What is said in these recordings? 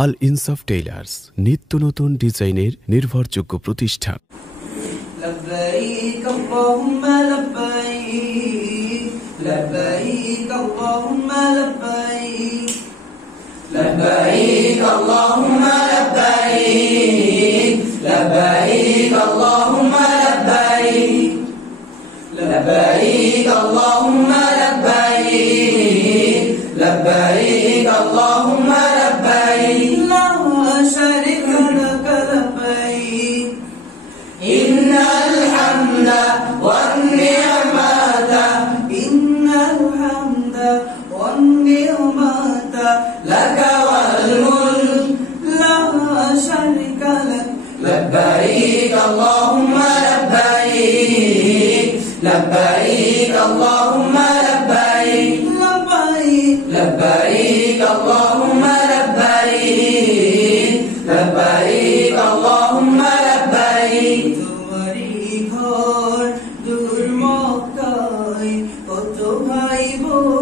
আল ইনসাফ টেইলার্স, নিত্য নতুন ডিজাইনের নির্ভরযোগ্য প্রতিষ্ঠান। لبيك اللهم لبيك لبيك اللهم لبيك لبيك اللهم لبيك لبيك اللهم لبيك لبيك اللهم لبيك لبيك اللهم لبيك لا شريك لك لبيك إن الحمد والنعمة إن الحمد والنعمة لك والملك لا شريك لك لبيك اللهم لبيك لبيك اللهم لبيك لبيك لبيك اللهم لبيك لبيك اللهم لبيك তোমারি ঘর দূর মক্কায় কত ভাই বোন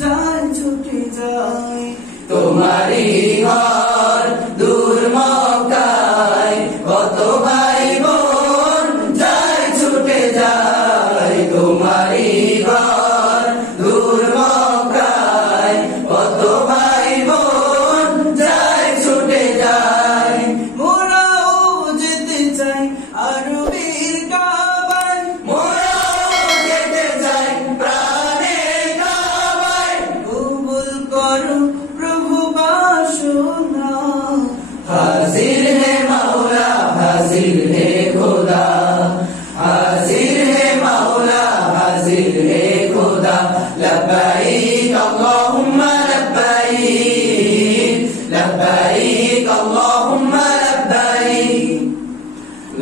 যায় ছুটে যায় তোমারি ঘর দূর মক্কায় কত ভাই বোন যায় ছুটে যায় তোমারি ঘর দূর মক্কায় কত ভাই বোন যায় ছুটে যায় মোরাও যেতে চাই আরবের কাবায় মোরাও যেতে চাই প্রাণের কাবায় কবুল করো প্রভু বাসনা হাজির হে মাওলা হাজির হে খোদা হাজির হে মাওলা হাজির হে খোদা লব্বাইক আল্লাহুম্মা লব্বাইক লব্বাইক আল্লাহুম্মা লব্বাইক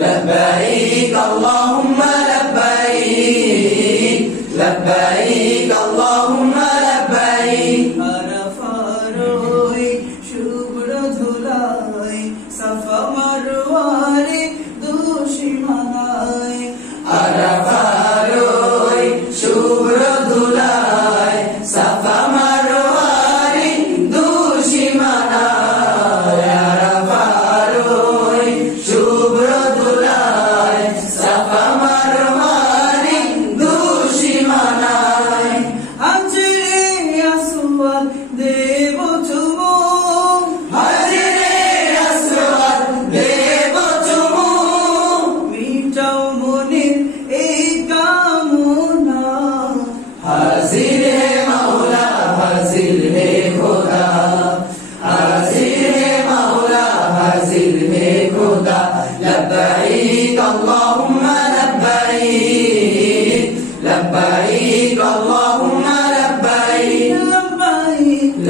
লব্বাইক আল্লাহুম্মা লব্বাইক লব্বাইক আল্লাহুম্মা লব্বাইক আরাফারোই শুভ্র ধুলাই সাফা মারওয়ারে দুশিমানায় আরাফারোই শুভ্র ধুলাই সাফা মারওয়ারে দুশিমানায় আরাফারোই শুভ্র ধুলাই সাফা মারওয়ারে দুশিমানায় হাজরে আসওয়াদ দেব চুমু হাজরে আসওয়াদ দেব চুমু মিটাও মনের এই কামনা হাজির হে মাওলা হাজির হে খোদা হাজির হে মাওলা হাজির হে খোদা লব্বাইক আল্লাহুম্মা লব্বাইক লব্বাইক আল্লাহুম্মা লব্বাইক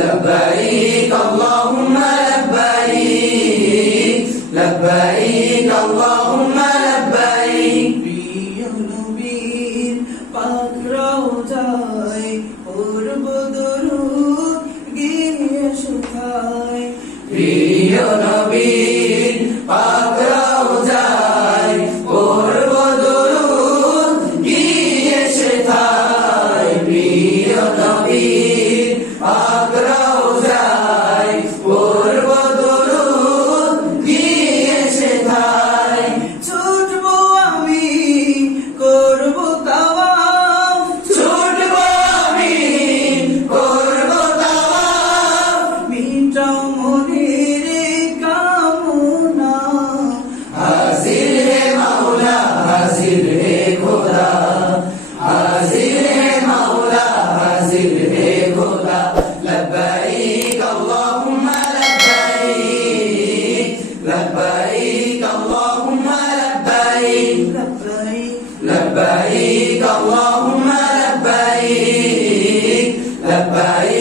লব্বাইক আল্লাহুম্মা লব্বাইক লব্বাইক আল্লাহুম্মা লব্বাইক প্রিয় নবীর পাক রওজায় পূর্ব দরুদ গিয়ে শুকায় প্রিয় নবীর পাক রওজায় পূর্ব দরুদ গিয়ে শুকায় প্রিয় নবীর পাক রওজায় পূর্ব দরুদ গিয়ে শুকায় ছুটবো আমি করব তাওয়াফ ছুটবো আমি করব তাওয়াফ মিটাও মনের কামনা হাজির হে মাওলা হাজির হে খোদা হাজির হে মাওলা হাজির হে খোদা লব্বাইক আল্লাহুম্মা লব্বাইক লব্বাইক আল্লাহুম্মা লব্বাইক লব্বাইক আল্লাহুম্মা লব্বাইক লব্বাইক